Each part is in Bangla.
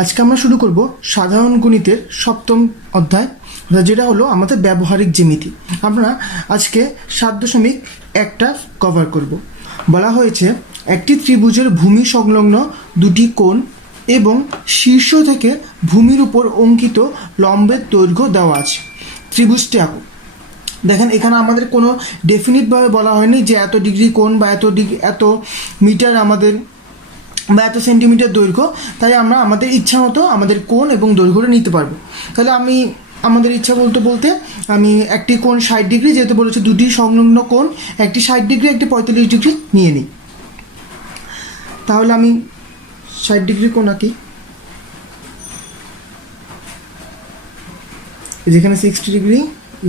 আজকে আমরা শুরু করব সাধারণ গণিতের সপ্তম অধ্যায়, যেটা হলো আমাদের ব্যবহারিক জ্যামিতি। আমরা আজকে 7.1টা কভার করব। বলা হয়েছে একটি ত্রিভুজের ভূমি সংলগ্ন দুটি কোণ এবং শীর্ষ থেকে ভূমির উপর অঙ্কিত লম্বের দৈর্ঘ্য দেওয়া আছে। ত্রিভুজটি আঁকো। দেখেন, এখানে আমাদের কোনো ডেফিনিটভাবে বলা হয়নি যে এত ডিগ্রি কোণ বা এত মিটার আমাদের বা এত সেন্টিমিটার দৈর্ঘ্য, তাই আমরা আমাদের ইচ্ছা মতো আমাদের কোণ এবং দৈর্ঘ্যটা নিতে পারবো। তাহলে আমাদের ইচ্ছা বলতে আমি একটি কোণ 60 ডিগ্রি, যেহেতু বলেছে দুটি সংলগ্ন কোণ, একটি 60 ডিগ্রি একটি 45 ডিগ্রি নিয়ে নিই। তাহলে আমি 60 ডিগ্রি কোণ আঁকি। যেখানে 60 ডিগ্রি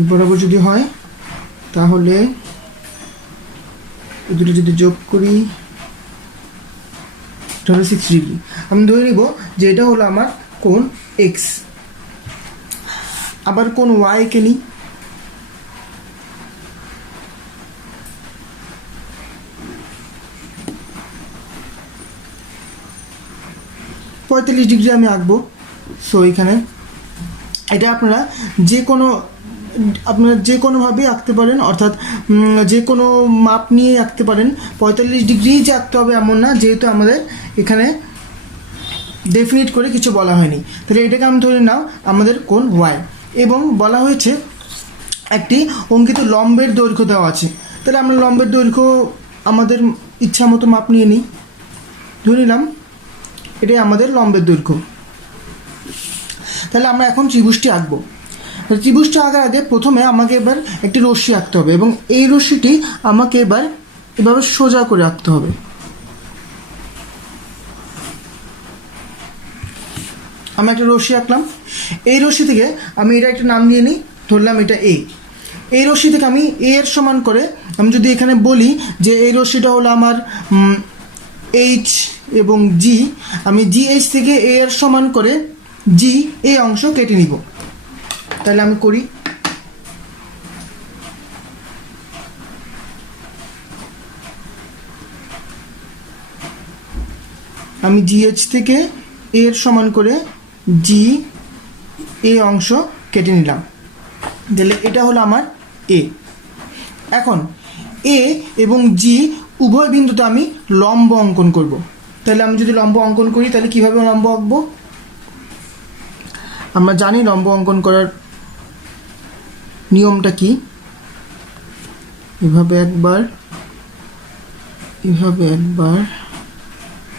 বরাবর যদি হয়, তাহলে এই দুটো যদি যোগ করি তাহলে 60 ডিগ্রি। আমি ধরে নিব যে এটা হলো আমার কোণ এক্স। আবার কোণ ওয়াই কে নিই। পঁয়তাল্লিশ ডিগ্রি আমি আঁকবো। সো এখানে এটা আপনারা যে কোনোভাবেই আঁকতে পারেন, অর্থাৎ যে কোনো মাপ নিয়ে আঁকতে পারেন। 45 ডিগ্রি যে আঁকতে হবে এমন না, যেহেতু আমাদের এখানে ডেফিনিট করে কিছু বলা হয়নি। তাহলে এটাকে আমি ধরে নাও আমাদের কোণ ওয়াই, এবং বলা হয়েছে একটি অঙ্কিত লম্বের দৈর্ঘ্য দেওয়া আছে। তাহলে আমরা লম্বের দৈর্ঘ্য আমাদের ইচ্ছা মতো মাপ নিয়ে নিই। ধরে নিলাম এটাই আমাদের লম্বের দৈর্ঘ্য। তাহলে আমরা এখন ত্রিভুজটি আঁকবো। ত্রিভুজটা আঁকার আগে প্রথমে আমাকে এবার একটি রশ্মি আঁকতে হবে, এবং এই রশ্মিটি আমাকে এবার এভাবে সোজা করে আঁকতে হবে। আমি একটা রশ্মি আঁকলাম। এই রশ্মি থেকে আমি এটা একটা নাম নিয়ে নিই, ধরলাম এটা এ। এই রশ্মি থেকে আমি এ এর সমান করে আমি যদি এখানে বলি যে এই রশ্মিটা হলো আমার এইচ এবং জি, আমি জি এইচ থেকে এ এর সমান করে জি এই অংশ কেটে নিব। তাহলে আমি করি। আমি জিএইচ থেকে এর সমান করে জি এই অংশ কেটে নিলাম। তাহলে এটা হলো আমার এ। এখন এ এবং জি উভয় বিন্দুতে আমি লম্ব অঙ্কন করব। তাহলে আমি যদি লম্ব অঙ্কন করি, তাহলে কিভাবে লম্ব আঁকবো? আমরা জানি লম্ব অঙ্কন করার নিয়মটা কি। এভাবে একবার, এভাবে একবার,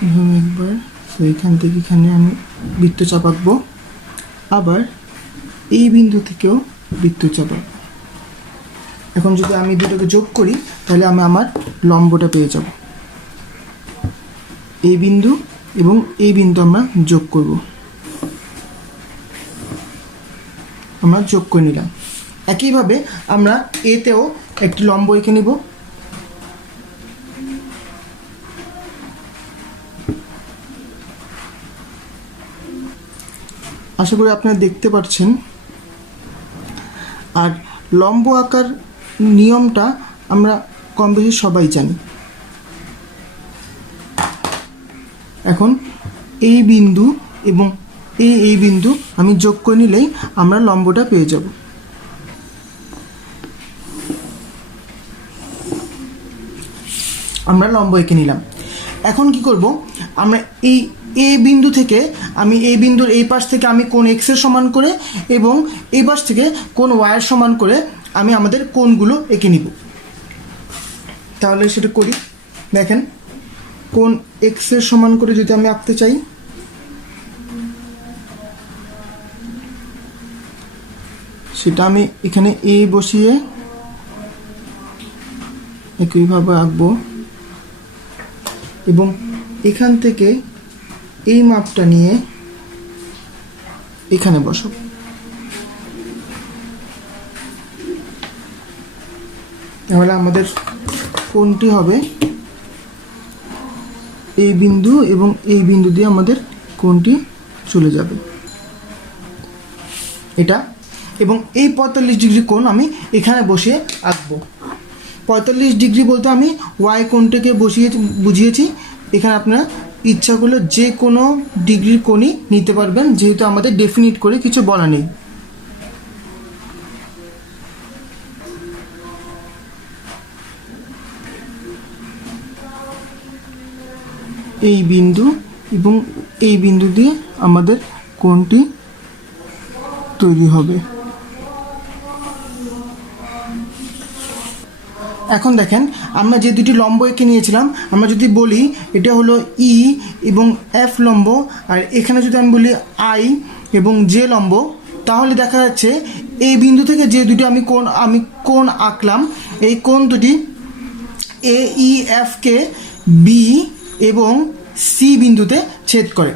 এভাবে একবার। তো এখান থেকে এখানে আমি বৃত্তচাপ আঁকবো। আবার এই বিন্দু থেকেও বৃত্তচাপ আঁকবো। এখন যদি আমি দুটোকে যোগ করি, তাহলে আমি আমার লম্বটা পেয়ে যাব। এই বিন্দু এবং এই বিন্দু আমরা যোগ করব। আমরা যোগ করে নিলাম। একইভাবে আমরা এতেও একটি লম্ব এঁকে নিব। আশা করি আপনারা দেখতে পাচ্ছেন। আর লম্ব আঁকার নিয়মটা আমরা কম বেশি সবাই জানি। এখন এই বিন্দু এবং এই বিন্দু আমি যোগ করে নিলেই আমরা লম্বটা পেয়ে যাব। আমরা লম্ব এঁকে নিলাম। এখন কি করব? আমরা এই বিন্দু থেকে আমি এই বিন্দুর এই পাশ থেকে আমি কোণ এক্স এর সমান করে এবং এই পাশ থেকে কোণ ওয়াই এর সমান করে আমি আমাদের কোণগুলো এঁকে নিব। তাহলে সেটা করি। দেখেন, কোণ এক্স এর সমান করে যদি আমি আঁকতে চাই, সেটা আমি এখানে এ বসিয়ে একইভাবে আঁকবো, এবং এখান থেকে এই মাপটা নিয়ে এখানে বসাবো। তাহলে আমাদের কোণটি হবে এই বিন্দু এবং এই বিন্দু দিয়ে আমাদের কোণটি চলে যাবে এটা। এবং এই 45 ডিগ্রি কোণ আমি এখানে বসিয়ে আঁকবো। 45 ডিগ্রি বলতে আমি ওয়াই কোণটাকে বুঝিয়েছি। এখানে আপনারা ইচ্ছা করলে যে কোনো ডিগ্রির কোণই নিতে পারবেন, যেহেতু আমাদের ডেফিনিট করে কিছু বলা নেই। এই বিন্দু এবং এই বিন্দু দিয়ে আমাদের কোণটি তৈরি হবে। এখন দেখেন, আমরা যে দুটি লম্ব এঁকে নিয়েছিলাম, আমরা যদি বলি এটা হলো ই এবং এফ লম্ব, আর এখানে যদি আমি বলি আই এবং জে লম্ব, তাহলে দেখা যাচ্ছে এই বিন্দু থেকে যে দুটি আমি কোণ আঁকলাম, এই কোণ দুটি এ ই এফকে বি এবং সি বিন্দুতে ছেদ করে।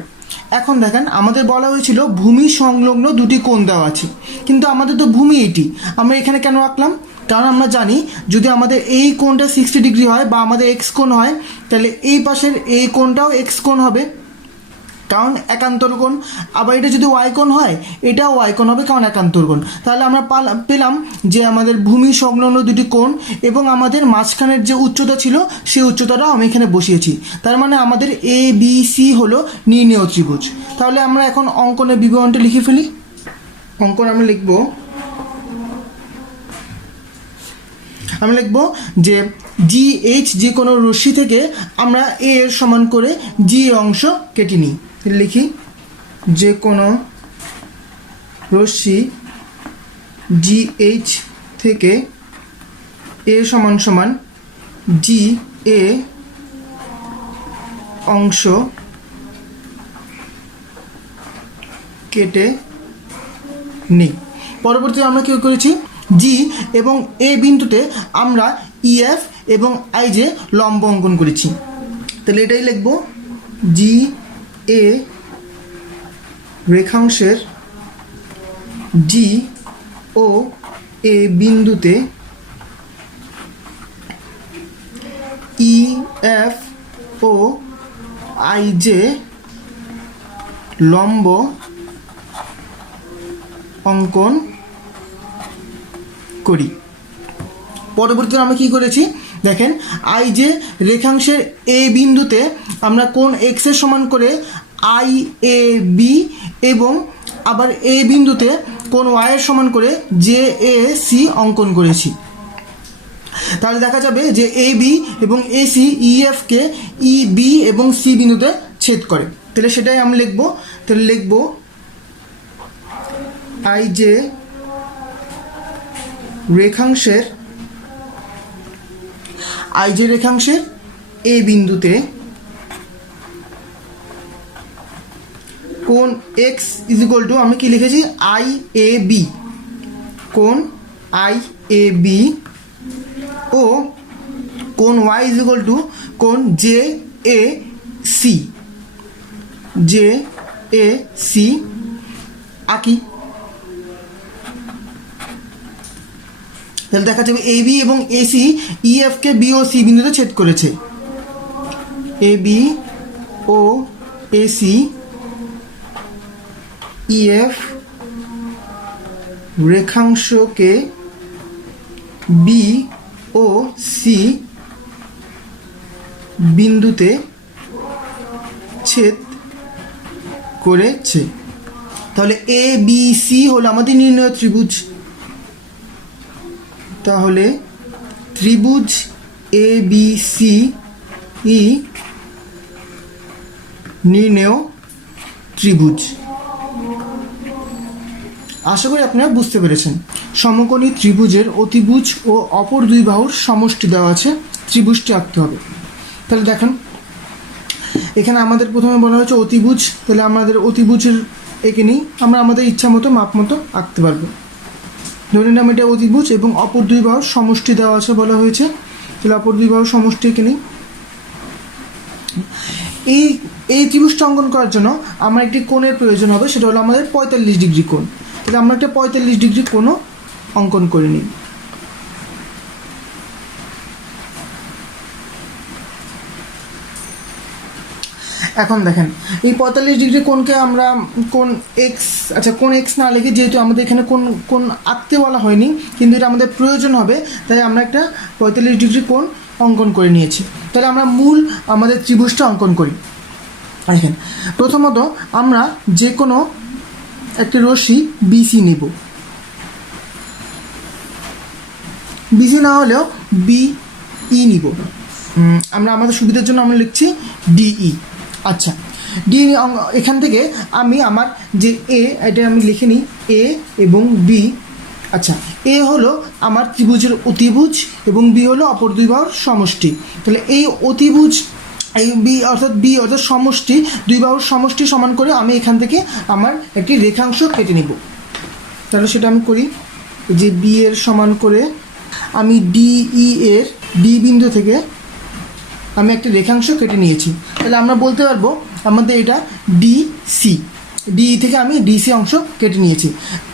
এখন দেখেন, আমাদের বলা হয়েছিল ভূমি সংলগ্ন দুটি কোণ দেওয়া আছে, কিন্তু আমাদের তো ভূমি এটি, আমরা এখানে কেন আঁকলাম? কারণ আমরা জানি যদি আমাদের এই কোণটা 60 ডিগ্রি হয় বা আমাদের এক্স কোণ হয়, তাহলে এই পাশের এই কোণটাও এক্স কোণ হবে, কারণ একান্তর কোণ। আবার এটা যদি ওয়াই কোণ হয়, এটাও ওয়াই কোণ হবে, কারণ একান্তর কোণ। তাহলে আমরা পেলাম যে আমাদের ভূমি সংলগ্ন দুটি কোণ এবং আমাদের মাঝখানের যে উচ্চতা ছিল সেই উচ্চতাটাও আমি এখানে বসিয়েছি। তার মানে আমাদের এ বি সি হলো নির্ণেয় ত্রিভুজ। তাহলে আমরা এখন অঙ্কনের বিবরণটা লিখে ফেলি। অঙ্কন আমরা লিখব যে জি এইচ, যে কোনো রশ্মি থেকে আমরা এ এর সমান করে জি অংশ কেটে নিই। লিখি, যে কোনো রশ্মি জি এইচ থেকে এ সমান সমান জি এ অংশ কেটে নিই। পরবর্তীতে আমরা কী করেছি, জি এবং এ বিন্দুতে আমরা ইএফ এবং আইজে লম্ব অঙ্কন করেছি। তাহলে এটাই লিখব, জি এ রেখাংশের জি ও এ বিন্দুতে ইএফ ও আইজে লম্ব অঙ্কন করি। পরবর্তীতে আমরা কি করেছি দেখেন, আই যে রেখাংশের এ বিন্দুতে আমরা কোণ এক্স এর সমান করে আই এ বি এবং আবার এ বিন্দুতে কোণ ওয়াই এর সমান করে জে এ সি অঙ্কন করেছি। তাহলে দেখা যাবে যে এ বি এবং এ সি ই এফ কে ই বি এবং সি বিন্দুতে ছেদ করে। তাহলে সেটাই আমি লিখব। তাহলে লিখব আই যে রেখাংশের এ বিন্দুতে কোণ এক্স ইজ ইকুয়াল টু, আমি কি লিখেছি, আই এ বি, কোণ আই এ বি ও কোণ ওয়াই ইজ ইকুয়াল টু কোণ জে এ সি আঁকি। তাহলে দেখা যাবে এ বি এবং এসি ইএফকে বি ও সি বিন্দুতে ছেদ করেছে। A B O AC EF রেখাংশকে B O C বিন্দুতে ছেদ করেছে। তাহলে এ বি সি হলো আমাদের নির্ণয় ত্রিভুজ। তাহলে ত্রিভুজ এ বি সি ই নির্ণেয় ত্রিভুজ। আশা করি আপনারা বুঝতে পেরেছেন। সমকোণী ত্রিভুজের অতিভুজ ও অপর দুই বাহুর সমষ্টি দেওয়া আছে, ত্রিভুজটি আঁকতে হবে। তাহলে দেখেন, এখানে আমাদের প্রথমে বলা হয়েছে অতিভুজ। তাহলে আমাদের অতিভুজের এঁকে নিই, আমরা আমাদের ইচ্ছা মতো মাপ মতো আঁকতে পারবো। ধরে নিলাম এটা অতিভুজ এবং অপর দুই বাহুর সমষ্টি দেওয়া আছে বলা হয়েছে। তাহলে অপর দুই বাহুর সমষ্টি এঁকে নিই। এই ত্রিভুজটা অঙ্কন করার জন্য আমার একটি কোণের প্রয়োজন হবে, সেটা হলো আমাদের 45 ডিগ্রি কোণ। তাহলে আমরা একটা 45 ডিগ্রি কোণও অঙ্কন করে নিই। এখন দেখেন, এই 45 ডিগ্রি কোণকে আমরা কোণ এক্স, কোণ এক্স না লিখে, যেহেতু আমাদের এখানে কোণ আঁকতে বলা হয়নি কিন্তু এটা আমাদের প্রয়োজন হবে, তাই আমরা একটা 45 ডিগ্রি কোণ অঙ্কন করে নিয়েছি। তাহলে আমরা মূল আমাদের ত্রিভুজটা অঙ্কন করি। দেখেন প্রথমত আমরা যে কোনো একটি রশ্মি বিসি নেব, বিসি না হলেও বিই নিব। আমরা আমাদের সুবিধার জন্য আমরা লিখছি ডিই। আচ্ছা, ডি এখান থেকে আমি আমার যে এটা আমি লিখে নিই এ এবং বি। আচ্ছা, এ হলো আমার ত্রিভুজের অতিভুজ এবং বি হলো অপর দুই বাহুর সমষ্টি। তাহলে এই অতিভুজ এই বি অর্থাৎ সমষ্টি, দুই বাহুর সমষ্টি সমান করে আমি এখান থেকে আমার একটি রেখাংশ কেটে নিব। তাহলে সেটা আমি করি যে বি এর সমান করে আমি ডিই এর ডি বিন্দু থেকে আমি একটা রেখাংশ কেটে নিয়েছি। তাহলে আমরা বলতে পারবো আমাদের এটা ডিসি, ডিই থেকে আমি ডিসি অংশ কেটে নিয়েছি।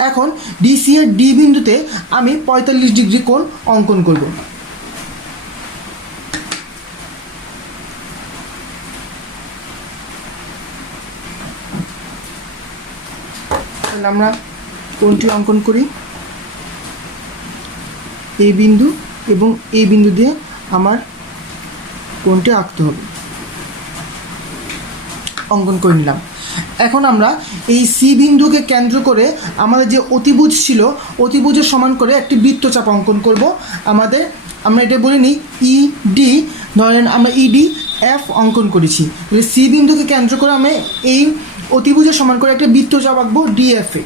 এখন ডিসি এর ডি বিন্দুতে আমি 45 ডিগ্রি কোণ অঙ্কন করব। তাহলে আমরা কোণটি অঙ্কন করি। এই বিন্দু এবং এই বিন্দু দিয়ে আমার কোণটি আঁকতে হবে, অঙ্কন করে নিলাম। এখন আমরা এই সি বিন্দুকে কেন্দ্র করে আমাদের যে অতিভুজ ছিল, অতিভুজের সমান করে একটি বৃত্তচাপ অঙ্কন করব। আমরা এটা বলে নিই ইডি, ধরেন আমরা ইডি এফ অঙ্কন করেছি। তাহলে সি বিন্দুকে কেন্দ্র করে আমি এই অতিভুজের সমান করে একটা বৃত্তচাপ আঁকবো ডিএফ এ।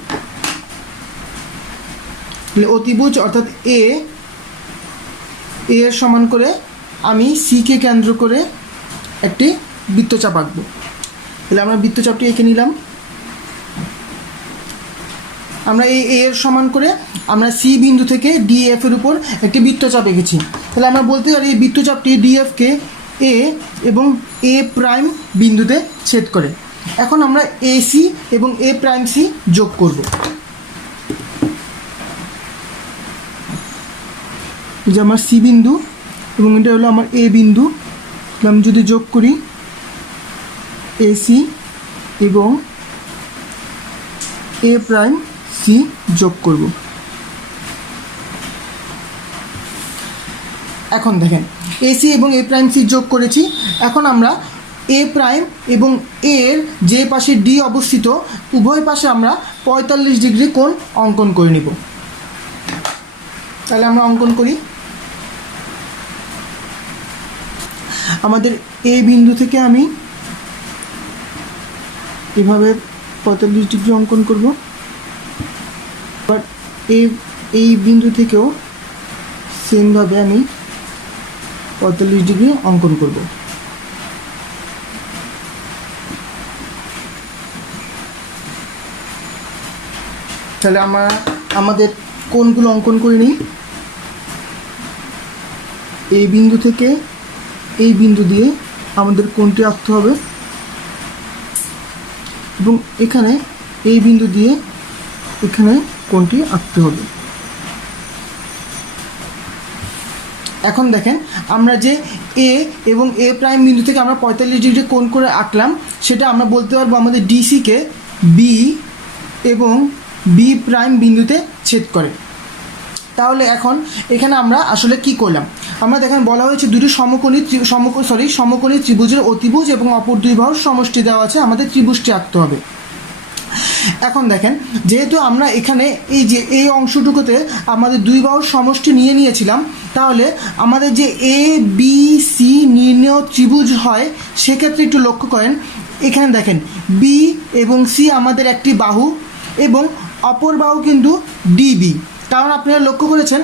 তাহলে অতিভুজ অর্থাৎ এর সমান করে আমি সিকে কেন্দ্র করে একটি বৃত্তচাপ আঁকবো। তাহলে আমরা বৃত্তচাপটি এঁকে নিলাম। আমরা এই এর সমান করে আমরা সি বিন্দু থেকে ডিএফ এর উপর একটি বৃত্তচাপ এঁকেছি। তাহলে আমরা বলতে পারি এই বৃত্তচাপটি ডিএফকে এ এবং এ প্রাইম বিন্দুতে ছেদ করে। এখন আমরা এসি এবং এ প্রাইম সি যোগ করব। যে আমার সি বিন্দু এবং এটা হলো আমার এ বিন্দু, আমি যদি যোগ করি এসি এবং এ প্রাইম সি যোগ করব। এখন দেখেন এসি এবং এ প্রাইম সি যোগ করেছি। এখন আমরা এ প্রাইম এবং এর যে পাশে ডি অবস্থিত উভয় পাশে আমরা 45 ডিগ্রি কোণ অঙ্কন করে নিব। তাহলে আমরা অঙ্কন করি। আমাদের এ বিন্দু থেকে আমি এভাবে 45 ডিগ্রি অঙ্কন করব, বাট এই বিন্দু থেকেও সেমভাবে আমি 45 ডিগ্রি অঙ্কন করব। তাহলে আমরা আমাদের কোণগুলো অঙ্কন করে নিই। এই বিন্দু থেকে এই বিন্দু দিয়ে আমাদের কোণটি আঁকতে হবে এবং এখানে এই বিন্দু দিয়ে এখানে কোণটি আঁকতে হবে। এখন দেখেন আমরা যে এ এবং এ প্রাইম বিন্দু থেকে আমরা 45 ডিগ্রি কোণ করে আঁকলাম, সেটা আমরা বলতে পারবো আমাদের ডিসিকে বি এবং বি প্রাইম বিন্দুতে ছেদ করে। তাহলে এখন এখানে আমরা আসলে কি করলাম, আমরা দেখেন বলা হয়েছে দুটি সমকোণী ত্রিভুজের অতিভুজ এবং অপর দুই বাহুর সমষ্টি দেওয়া আছে, আমাদের ত্রিভুজটি আঁকতে হবে। এখন দেখেন যেহেতু আমরা এখানে এই অংশটুকুতে আমাদের দুই বাহুর সমষ্টি নিয়েছিলাম, তাহলে আমাদের যে এ বি সি নির্ণেয় ত্রিভুজ হয় সেক্ষেত্রে একটু লক্ষ্য করেন, এখানে দেখেন বি এবং সি আমাদের একটি বাহু এবং অপর বাহু কিন্তু ডিবি। কারণ আপনারা লক্ষ্য করেছেন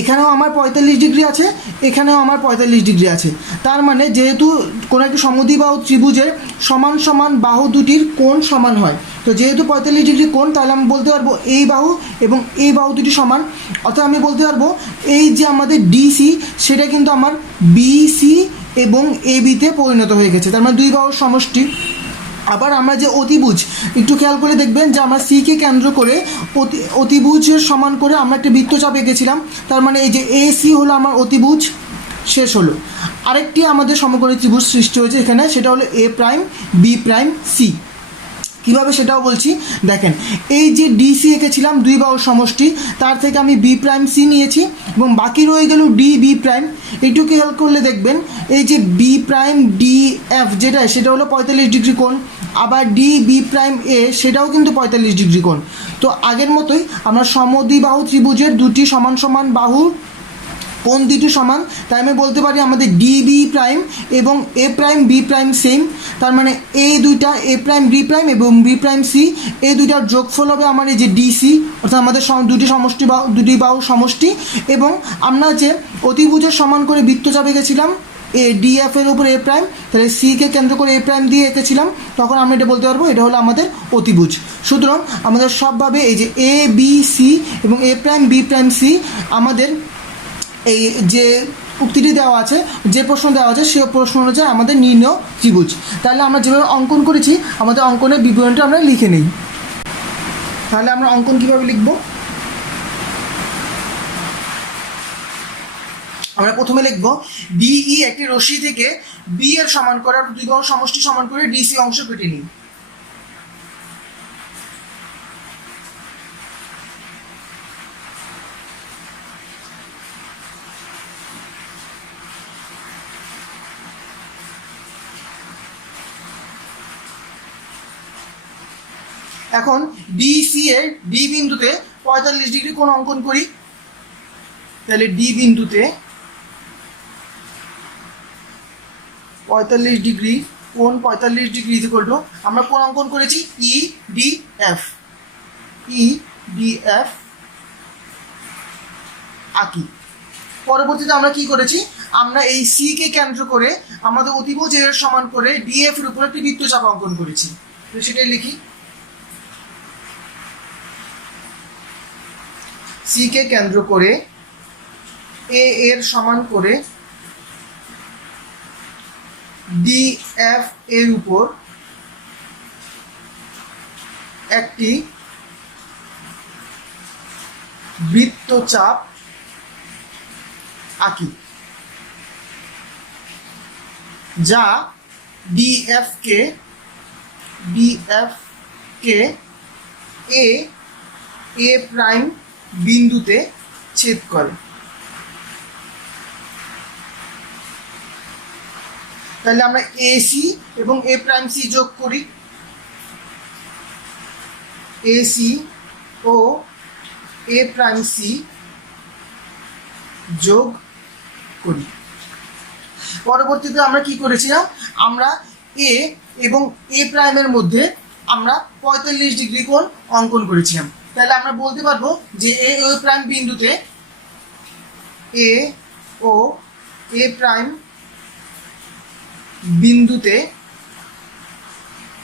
এখানেও আমার 45 ডিগ্রি আছে, এখানেও আমার 45 ডিগ্রি আছে। তার মানে যেহেতু কোনো একটি সমদ্বিবাহু ত্রিভুজের সমান সমান বাহু দুটির কোণ সমান হয়, তো যেহেতু 45 ডিগ্রি কোণ, তাহলে আমি বলতে পারবো এই বাহু এবং এই বাহু দুটি সমান। অর্থাৎ আমি বলতে পারবো এই যে আমাদের ডিসি সেটা কিন্তু আমার বিসি এবং এ বিতে পরিণত হয়ে গেছে, তার মানে দুই বাহুর সমষ্টি। আবার আমরা যে অতিভুজ একটু খেয়াল করে দেখবেন যে আমরা সিকে কেন্দ্র করে অতিভুজের সমান করে আমরা একটা বৃত্তচাপ এঁকেছিলাম, তার মানে এই যে এসি হলো আমার অতিভুজ শেষ হলো। আরেকটি আমাদের সমকোণী ত্রিভুজ সৃষ্টি হয়েছে এখানে, সেটা হলো এ প্রাইম বি প্রাইম সি। কীভাবে সেটাও বলছি। দেখেন, এই যে ডিসি এঁকেছিলাম দুই বাহুর সমষ্টি, তার থেকে আমি বি প্রাইম সি নিয়েছি এবং বাকি রয়ে গেল ডি বি প্রাইম। একটু খেয়াল করলে দেখবেন এই যে বি প্রাইম ডি এফ সেটা হলো 45 ডিগ্রি কোণ, আবার ডি বি প্রাইম এ সেটাও কিন্তু 45 ডিগ্রি কোণ। তো আগের মতোই আমরা সমদ্বিবাহু ত্রিভুজের দুটি সমান সমান বাহু কোণ দুটি সমান, তাই আমি বলতে পারি আমাদের ডি বি প্রাইম এবং এ প্রাইম বি প্রাইম সেম। তার মানে এই দুইটা এ প্রাইম বি প্রাইম এবং বি প্রাইম সি, এই দুইটার যোগফল হবে আমার এই যে ডিসি, অর্থাৎ আমাদের দুটি বাহু সমষ্টি। এবং আমরা যে অতিভুজের সমান করে বৃত্তচাপ এঁকেছিলাম এ ডিএফ এর উপর এ প্রাইম, তাহলে সিকে কেন্দ্র করে এ প্রাইম দিয়ে এঁকেছিলাম, তখন আমরা এটা বলতে পারবো এটা হলো আমাদের অতিভুজ। সুতরাং আমাদের সবভাবে এই যে এ বি সি এবং এ প্রাইম বি প্রাইম সি আমাদের এই যে উক্তিটি দেওয়া আছে, যে প্রশ্ন দেওয়া আছে সে প্রশ্ন অনুযায়ী আমাদের নির্ণয় ত্রিভুজ। তাহলে আমরা যেভাবে অঙ্কন করেছি আমাদের অঙ্কনের বিবরণটা আমরা লিখে নিই। তাহলে আমরা অঙ্কন কীভাবে লিখব? আমরা প্রথমে লিখব ডিই একটি রশ্মি থেকে বি এর সমান করে দুই বাহুর সমষ্টি সমান করে ডিসি অংশ কেটে নিই। এখন ডিসি এর ডি বিন্দুতে 45 ডিগ্রি কোণ অঙ্কন করি। তাহলে ডি বিন্দুতে 45 ডিগ্রি কোণ, 45 ডিগ্রি ইকুয়াল টু আমরা কোণ অঙ্কন করেছি E D F, E D F আঁকি। পরবর্তীতে আমরা কি করেছি, আমরা এই সি কে কেন্দ্র করে আমাদের অতিভুজ এর সমান করে ডিএফ এর উপর একটি বৃত্তচাপ অঙ্কন করেছি। তো সেটাই লিখি, সি কে কেন্দ্র করে এ এর সমান করে ডিএফ এর উপর একটি বৃত্তচাপ আঁকি, যা ডিএফ কে এ প্রাইম বিন্দুতে ছেদ করে। তাহলে আমরা এসি এবং এ প্রাইম সি যোগ করি, এসি ও এ প্রাইম সি যোগ করি। পরবর্তীতে আমরা কি করেছিলাম, আমরা এ এবং এ প্রাইমের মধ্যে আমরা 45 ডিগ্রি কোণ অঙ্কন করেছিলাম। তাহলে আমরা বলতে পারবো যে এ ও প্রাইম বিন্দুতে এ ও এ প্রাইম বিন্দুতে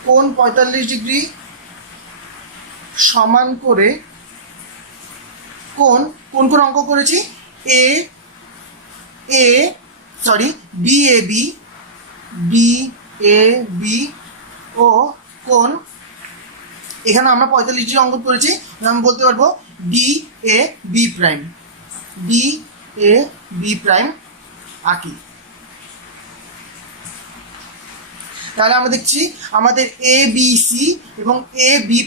কোণ 45 ডিগ্রি সমান করে কোণ অঙ্ক করেছি ডিএবি ও কোণ, এখানে আমরা 45 ডিগ্রি অঙ্কন করেছি, আমি বলতে পারবো ডি এ বি প্রাইম আঁকি। তাহলে আমরা দেখছি আমাদের এ বি সি এবং এ বি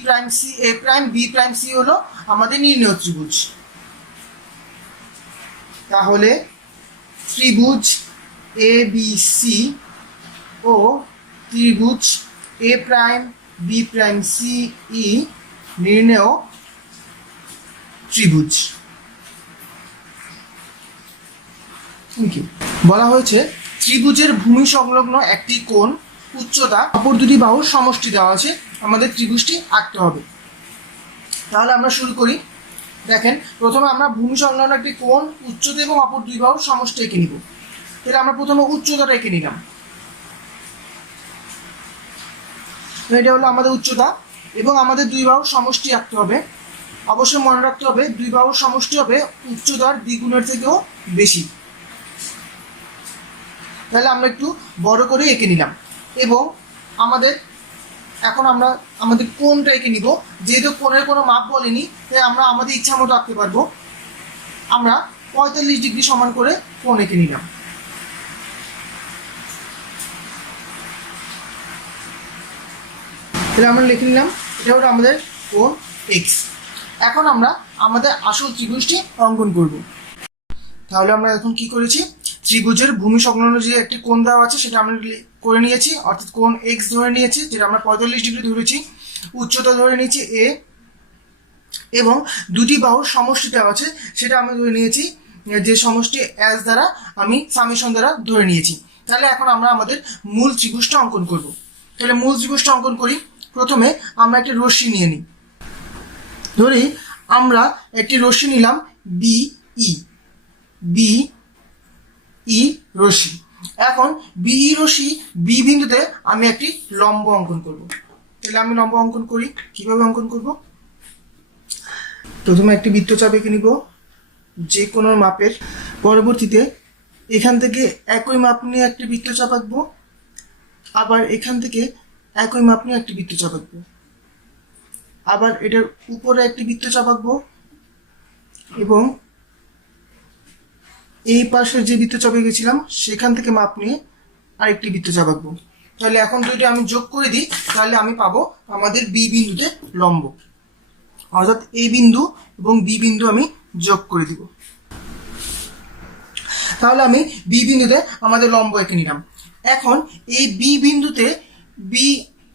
প্রাইম সি হলো আমাদের নির্ণয় ত্রিভুজ। তাহলে ত্রিভুজ এ বি সি ও ত্রিভুজ A prime B prime C ই নির্ণয় ত্রিভুজ। বলা হয়েছে ত্রিভুজের ভূমি সংলগ্ন একটি কোণ উচ্চতা অপর দুটি বাহুর সমষ্টি দেওয়া আছে, আমাদের ত্রিভুজটি আঁকতে হবে। তাহলে আমরা শুরু করি। দেখেন, প্রথমে আমরা ভূমি সংলগ্ন একটি কোণ উচ্চতা এবং অপর দুই বাহুর সমষ্টি এঁকে নিব। তাহলে আমরা প্রথমে উচ্চতাটা এঁকে নিলাম। এটা হলো আমাদের উচ্চতা এবং আমাদের দুই বাহুর সমষ্টি আঁকতে হবে। অবশ্যই মনে রাখতে হবে দুই বাহুর সমষ্টি হবে উচ্চতার দ্বিগুণের থেকেও বেশি। তাহলে আমরা একটু বড় করে এঁকে নিলাম এবং আমরা আমাদের কোণটা এঁকে নিব। যেহেতু কোণের কোনো মাপ বলেনি তাই আমরা আমাদের ইচ্ছা মতো আঁকতে পারবো। আমরা 45 ডিগ্রি সমান করে কোণ এঁকে নিলাম। তাহলে আমরা লিখে নিলাম এটা হলো আমাদের কোণ এক্স। এখন আমরা আমাদের আসল ত্রিভুজটি অঙ্কন করব। তাহলে আমরা এখন কি করেছি, ত্রিভুজের ভূমি সংলগ্ন যে একটি কোণ দেওয়া আছে সেটা আমরা করে নিয়েছি, অর্থাৎ কোণ এক্স ধরে নিয়েছি, যেটা আমরা 45 ডিগ্রি ধরেছি। উচ্চতা ধরে নিয়েছি এ, এবং দুটি বাহুর সমষ্টি দেওয়া আছে সেটা আমি ধরে নিয়েছি, যে সমষ্টি এস দ্বারা আমি সামেশন দ্বারা ধরে নিয়েছি। তাহলে এখন আমরা আমাদের মূল ত্রিভুজটা অঙ্কন করব। তাহলে মূল ত্রিভুজটা অঙ্কন করি। প্রথমে আমরা একটি রশ্মি নিয়ে নিই। ধরি আমরা একটি রশ্মি নিলাম বিই, বিই রশ্মি। এখন বিই রশ্মি বি বিন্দুতে আমি একটি লম্ব অঙ্কন করব। তাহলে আমি লম্ব অঙ্কন করি। কিভাবে অঙ্কন করব? প্রথমে একটি বৃত্তচাপ এঁকে নিব যে কোনো মাপের। পরবর্তীতে এখান থেকে একই মাপ নিয়ে একটি বৃত্তচাপ আঁকবো, আবার এখান থেকে একই মাপ নিয়ে একটি বৃত্তচাপ আঁকবো, আবার এটার উপরে একটি বৃত্তচাপ আঁকবো, এবং এই পাশে যে বৃত্তচাপ এঁকেছিলাম সেখান থেকে মাপ নিয়ে আরেকটি বৃত্তচাপ আঁকবো। তাহলে এখন যদি আমি যোগ করে দিই তাহলে আমি পাবো আমাদের বি বিন্দুতে লম্ব, অর্থাৎ এই বিন্দু এবং বি বিন্দু আমি যোগ করে দিব। তাহলে আমি বি বিন্দুতে আমাদের লম্ব এঁকে নিলাম। এখন এই বি বিন্দুতে বি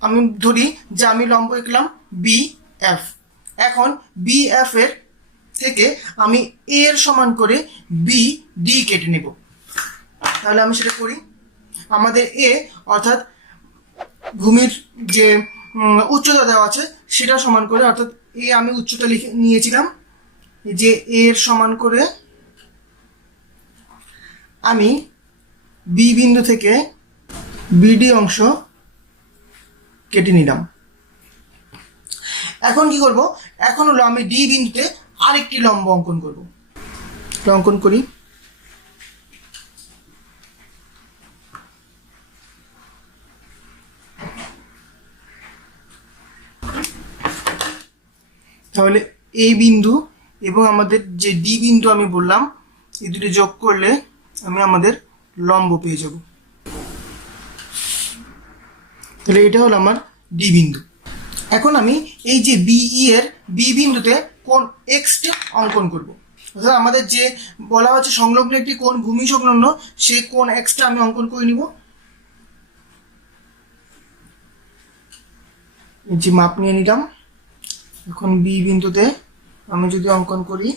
আমি ধরি যে আমি লম্ব এঁকলাম বি এফ। এখন বি এফ এর থেকে আমি এ এর সমান করে বি ডি কেটে নেব। তাহলে আমি সেটা করি। আমাদের এ অর্থাৎ ভূমির যে উচ্চতা দেওয়া আছে সেটা সমান করে, অর্থাৎ এ আমি উচ্চতা লিখে নিয়েছিলাম যে এর সমান করে আমি বি বিন্দু থেকে বিডি অংশ কেটে নিলাম। এখন কি করব? এখন হলো আমি ডি বিন্দুতে আরেকটি লম্ব অঙ্কন করব। অঙ্কন করি। তাহলে এই বিন্দু এবং আমাদের যে ডি বিন্দু আমি বললাম এই দুটি যোগ করলে আমি আমাদের লম্ব পেয়ে যাব। তাহলে এটা হলো আমার ডি বিন্দু। এখন আমি এই যে বিই এর বি বিন্দুতে কোণ এক্সটি অঙ্কন করব। অর্থাৎ আমাদের যে বলা হচ্ছে সংলগ্ন একটি কোণ ভূমি সংলগ্ন, সেই কোণ এক্সটা আমি অঙ্কন করে নিব। যে মাপ নিয়ে নিলাম। এখন বি বিন্দুতে আমি যদি অঙ্কন করি,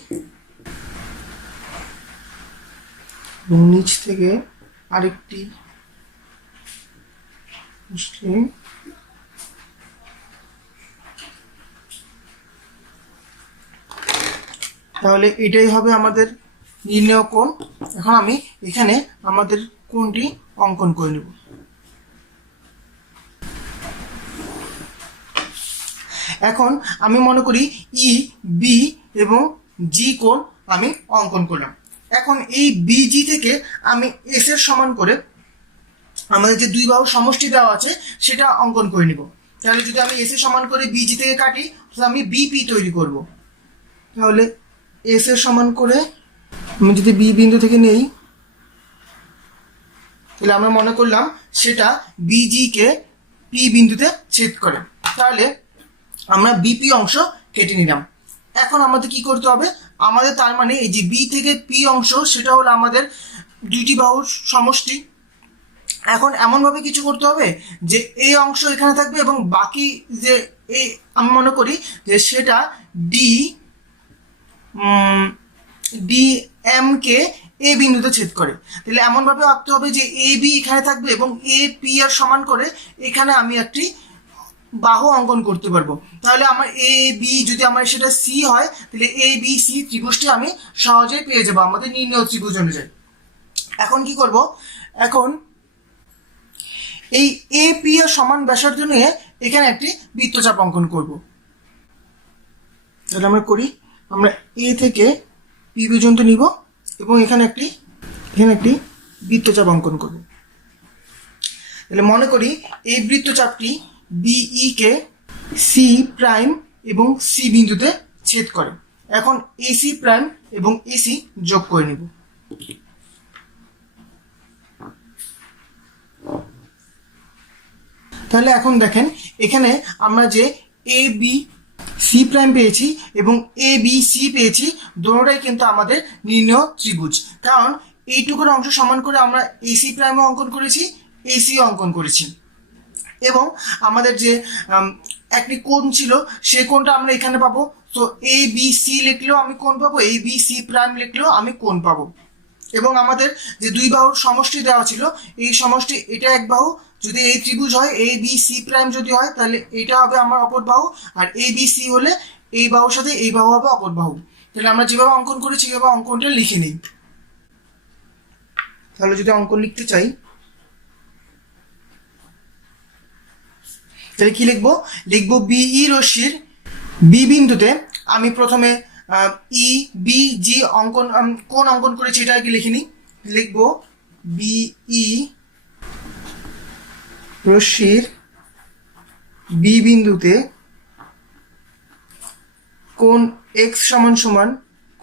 নিচ থেকে আরেকটি তাহলে এটাই হবে আমাদের নির্ণেয় কোণ। এখন আমি এখানে আমাদের কোণটি অঙ্কন করে নেব। এখন আমি মনে করি ই বি এবং জি কোণ আমি অঙ্কন করলাম। এখন এই বিজি থেকে আমি এস এর সমান করে আমাদের যে দুই বাহুর সমষ্টি দেওয়া আছে সেটা অঙ্কন করে নিব। তাহলে যদি আমি এস এর সমান করে বিজি থেকে কাটি তাহলে আমি বিপি তৈরি করব। তাহলে এস এর সমান করে আমি যদি বি বিন্দু থেকে নেই তাহলে আমরা মনে করলাম সেটা বিজি কে পি বিন্দুতে ছেদ করে। তাহলে আমরা বিপি অংশ কেটে নিলাম। এখন আমাদের কি করতে হবে? আমাদের তার মানে এই যে বি থেকে পি অংশ সেটা হলো আমাদের দুইটি বাহুর সমষ্টি। এখন এমনভাবে কিছু করতে হবে যে এই অংশ এখানে থাকবে এবং বাকি যে এই আমি মনে করি যে সেটা ডি ডি এম কে এ বিন্দুতে ছেদ করে। তাহলে এমনভাবে আঁকতে হবে যে এ বি এখানে থাকবে এবং এ পি এর সমান করে এখানে আমি একটি বাহু অঙ্কন করতে পারবো। তাহলে আমার এ বি যদি আমার সেটা সি হয় তাহলে এ বি সি ত্রিভুজটি আমি সহজেই পেয়ে যাবো আমাদের নির্ণয় ত্রিভুজ অনুযায়ী। এখন কি করব? এখন এই এ পি এর সমান ব্যাসার্ধ নিয়ে এখানে একটি বৃত্তচাপ অঙ্কন করব। তাহলে আমরা করি। আমরা এ থেকে পি পর্যন্ত নিব এবং এখানে একটি বৃত্তচাপ অঙ্কন করব। তাহলে মনে করি এই বৃত্তচাপটি বিই কে সি প্রাইম এবং সি বিন্দুতে ছেদ করে। এখন এসি প্রাইম এবং এসি যোগ করে নিব। তাহলে এখন দেখেন এখানে আমরা যে এ বি সি প্রাইম পেয়েছি এবং এ বি সি পেয়েছি, দুটোটাই কিন্তু আমাদের নির্ণেয় ত্রিভুজ। কারণ এইটুকুর অংশ সমান করে আমরা এসি প্রাইমও অঙ্কন করেছি, এসিও অঙ্কন করেছি, এবং আমাদের যে একটি কোণ ছিল সেই কোণটা আমরা এখানে পাবো। তো এ বি সি লিখলেও আমি কোণ পাবো, এ বি সি প্রাইম লিখলেও আমি কোণ পাবো। এবং আমাদের যে দুই বাহুর সমষ্টি দেওয়া ছিল, এই সমষ্টি এটা এক বাহু, যদি এই ত্রিভুজ হয় এ বি সি প্রাইম যদি হয় তাহলে এটা হবে আমার অপর বাহু, আর এ বি সি হলে এই বাহুর সাথে এই বাহু হবে অপর বাহু। তাহলে আমরা যেভাবে অঙ্কন করেছি সেভাবে অঙ্কনটা লিখে নিই। তাহলে যদি অঙ্কন লিখতে চাই তাহলে কি লিখবো? লিখবো বিই রশ্মির বি বিন্দুতে আমি প্রথমে ই বি জি অঙ্কন কোণ অঙ্কন করেছি, এটা কি লিখে নিই। লিখবো বিই রশ্মির বি বিন্দুতে কোণ এক্স সমান সমান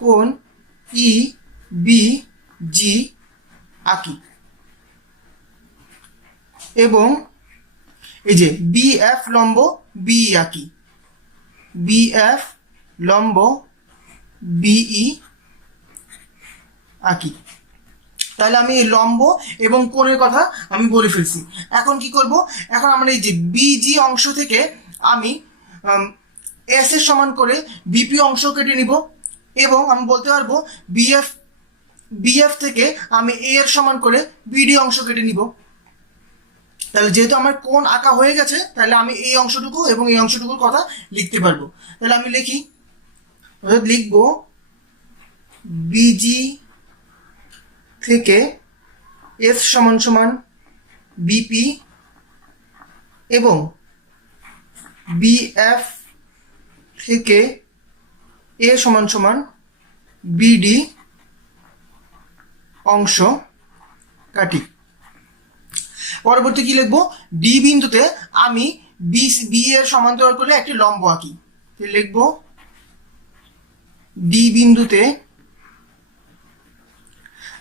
কোণ ই বি জি আঁকি, এবং এই যে বি এফ লম্ব বি আঁকি, বি এফ লম্ব বিই আঁকি। তাহলে আমি এই লম্ব এবং কোণের কথা আমি বলে ফেলছি। এখন কি করব? এখন আমরা এই যে বিজি অংশ থেকে আমি এস এর সমান করে বিপি অংশ কেটে নিব, এবং আমি বলতে পারবো বিএফ থেকে আমি এ এর সমান করে বিডি অংশ কেটে নিব। তাহলে যেহেতু আমার কোণ আঁকা হয়ে গেছে, তাহলে আমি এই অংশটুকু এবং এই অংশটুকুর কথা লিখতে পারবো। তাহলে আমি লিখি, অর্থাৎ লিখবো বিজি থেকে এস সমান সমান বিপি এবং বিএফ থেকে এ সমান সমান বিডি অংশ কাটি। পরবর্তী কি লিখবো? ডি বিন্দুতে আমি বি এর সমান্তরাল করলে একটি লম্ব আঁকি। লিখবো ডি বিন্দুতে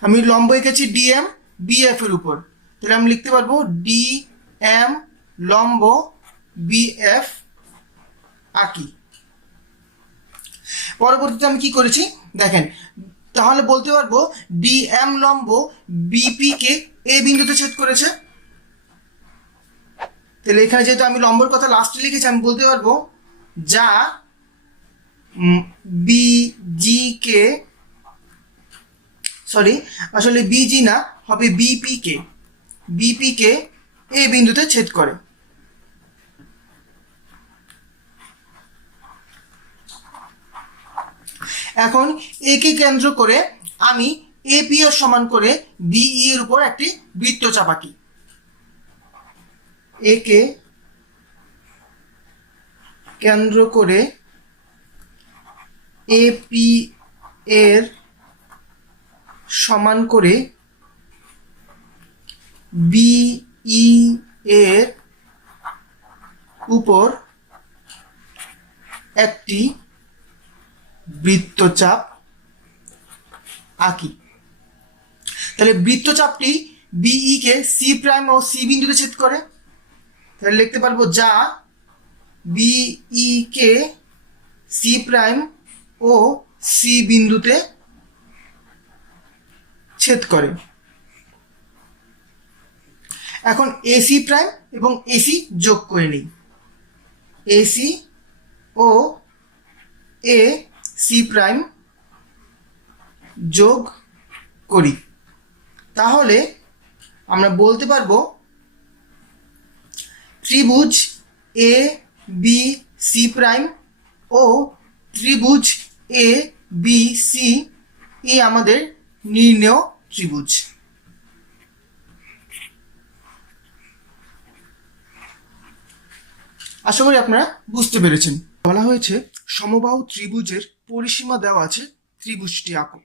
আমি লম্ব এঁকেছি ডিএম বিএফ এর উপর, তাহলে আমি লিখতে পারবো ডিএম লম্ব বিএফ আঁকি। পরবর্তীতে আমি কি করেছি দেখেন, তাহলে বলতে পারবো ডিএম লম্ব বিপি কে এ বিন্দুতে ছেদ করেছে। তাহলে এখানে যেহেতু আমি লম্বর কথা লাস্টে লিখেছি, আমি বলতে পারবো যা বিজি কে, সরি আসলে বিজি না, হবে বিপি কে এ বিন্দুতে ছেদ করে। এখন এ কে কেন্দ্র করে আমি এপি এর সমান করে বিই এর উপর একটি বৃত্তচাপ আঁকি। এ কে কেন্দ্র করে এপি এর সমান করে বিই এর উপর একটি বৃত্তচাপ আঁকি। তাহলে বৃত্তচাপটি বিই কে সি প্রাইম ও সি বিন্দুতে ছেদ করে। তাহলে লিখতে পারবো যা বিই কে সি প্রাইম ও সি বিন্দুতে ছেদ করে। এখন এসি প্রাইম এবং এসি যোগ করে নিই। এসি ও এ সি প্রাইম যোগ করি, তাহলে আমরা বলতে পারবো ত্রিভুজ এ বি সি প্রাইম ও ত্রিভুজ এ বি সি আমাদের নির্ণেয় ত্রিভুজ। আশা করি আপনারা বুঝতে পেরেছেন। বলা হয়েছে সমবাহু ত্রিভুজের পরিসীমা দেওয়া আছে, ত্রিভুজটি আঁকো।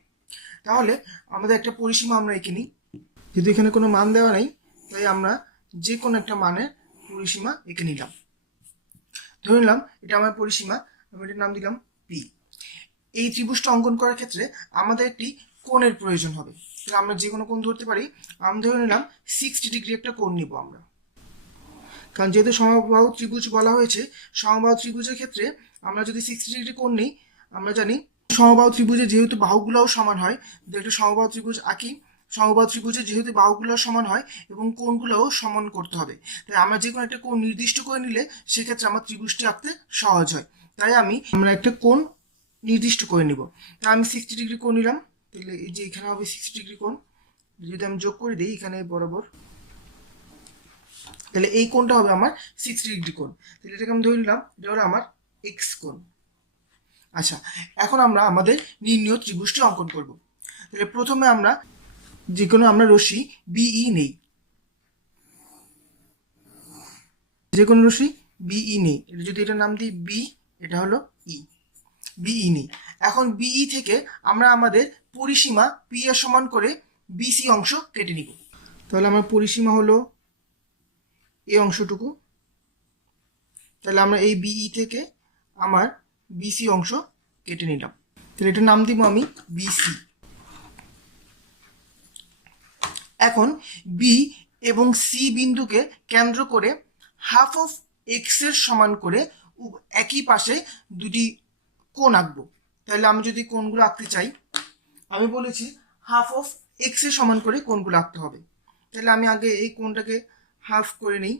তাহলে আমাদের একটা পরিসীমা আমরা এঁকে নিই। যেহেতু এখানে কোনো মান দেওয়া নেই, তাই আমরা যে কোনো একটা মানের পরিসীমা এঁকে নিলাম। ধরে নিলাম এটা আমার পরিসীমা, আমি এটার নাম দিলাম পি। এই ত্রিভুজটা অঙ্কন করার ক্ষেত্রে আমাদের একটি কোণের প্রয়োজন হবে। আমরা যে কোনো কোণ ধরতে পারি। আমি ধরে নিলাম 60 ডিগ্রি একটা কোণ নিব আমরা। কারণ যেহেতু সমবাহু ত্রিভুজ বলা হয়েছে, সমবাহু ত্রিভুজের ক্ষেত্রে আমরা যদি 60 ডিগ্রি কোণ নিই, আমরা জানি সমবাহু ত্রিভুজে যেহেতু বাহুগুলোও সমান হয়, যদি একটা সমবাহু ত্রিভুজ আঁকি, সমবাহু ত্রিভুজে যেহেতু বাহুগুলো সমান হয় এবং কোণগুলোও সমান করতে হবে, তাই আমরা যে কোনো একটা কোণ নির্দিষ্ট করে নিলে সেক্ষেত্রে আমার ত্রিভুজটি আঁকতে সহজ হয়। তাই আমরা একটা কোণ নির্দিষ্ট করে নিব। তাই আমি 60 ডিগ্রি কোণ নিলাম, তাহলে এই যে এখানে হবে 60 ডিগ্রি কোণ, যদি আমি যোগ করে দিই এখানে বরাবর, তাহলে এই কোণটা হবে আমার 60 ডিগ্রি কোণ। তাহলে এটাকে আমি ধরে নিলাম, এটা হলো আমার এক্স কোণ। আচ্ছা, এখন আমরা আমাদের নির্ণীয় ত্রিভুজটি অঙ্কন করব। তাহলে প্রথমে আমরা যে কোনো রশ্মি বিই নেই, যে কোনো রশ্মি বিই নেই, এটা যদি এটা নাম দিই বি, এটা হলো ই, বিই নেই। এখন বিই থেকে আমরা আমাদের পরিসীমা পি এর সমান করে বিসি অংশ কেটে নিব। তাহলে আমার পরিসীমা হলো এই অংশটুকু, তাহলে আমরা এই বিই থেকে আমার বিসি অংশ কেটে নিলাম, তাহলে এটার নাম দিব আমি বিসি। এখন বি এবং সি বিন্দুকে কেন্দ্র করে হাফ অফ এক্স এর সমান করে একই পাশে দুটি কোণ আঁকবো। তাহলে আমি যদি কোণগুলো আঁকতে চাই, আমি বলেছি হাফ অফ এক্স এর সমান করে কোণগুলো আঁকতে হবে। তাহলে আমি আগে এই কোণটাকে হাফ করে নিই,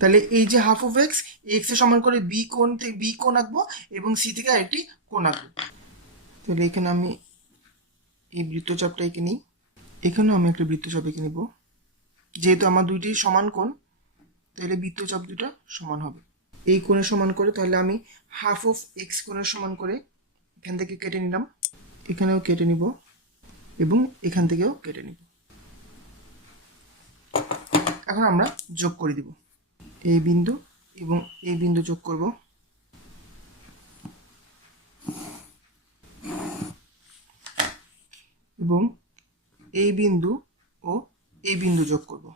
তাহলে এই যে হাফ অফ এক্স, এক্স এর সমান করে বি কোণ থেকে বি কোণ আঁকবো এবং সি থেকে আরেকটি কোণ আঁকবো। তাহলে এখানে আমি এই বৃত্তচাপটা এঁকে নিই, এখানেও আমি একটা বৃত্তচাপ এঁকে নিব। যেহেতু আমার দুইটি সমান কোণ, তাহলে বৃত্তচাপ দুটো সমান হবে। এই কোণের সমান করে তাহলে আমি হাফ অফ এক্স কোণের সমান করে এখান থেকে কেটে নিলাম, এখানেও কেটে নিব এবং এখান থেকেও কেটে নিব। এখন আমরা যোগ করে দিব, এই বিন্দু এবং এই বিন্দু যোগ করব, এবং এই বিন্দু ও এই বিন্দু যোগ করব।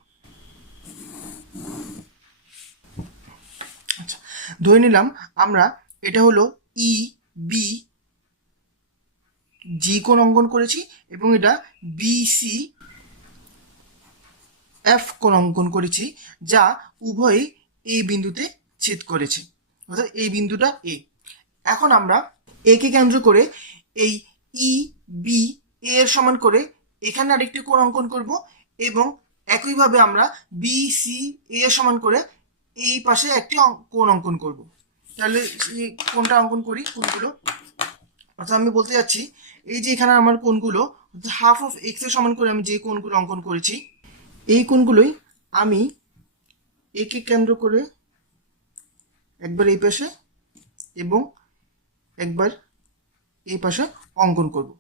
আচ্ছা, ধরে নিলাম আমরা এটা হলো ই বি জি কোণ অঙ্কন করেছি এবং এটা বিসি এফ কোণ অঙ্কন করেছি, যা উভয়ই এই বিন্দুতে ছেদ করেছে, অর্থাৎ এই বিন্দুটা এ। এখন আমরা একে কেন্দ্র করে এই ই বি এর সমান করে এখানে আরেকটি কোণ অঙ্কন করব এবং একইভাবে আমরা বি সি এর সমান করে এই পাশে একটি কোণ অঙ্কন করব। তাহলে এই কোণটা অঙ্কন করি, কোণগুলো অর্থাৎ আমি বলতে যাচ্ছি এই যে এখানে আমার কোণগুলো হাফ অফ এক্স এর সমান করে আমি যে কোণগুলো অঙ্কন করেছি, এই কোণগুলোই আমি একে কেন্দ্র করে একবার এই পাশে এবং একবার এই পাশে অঙ্কন করব।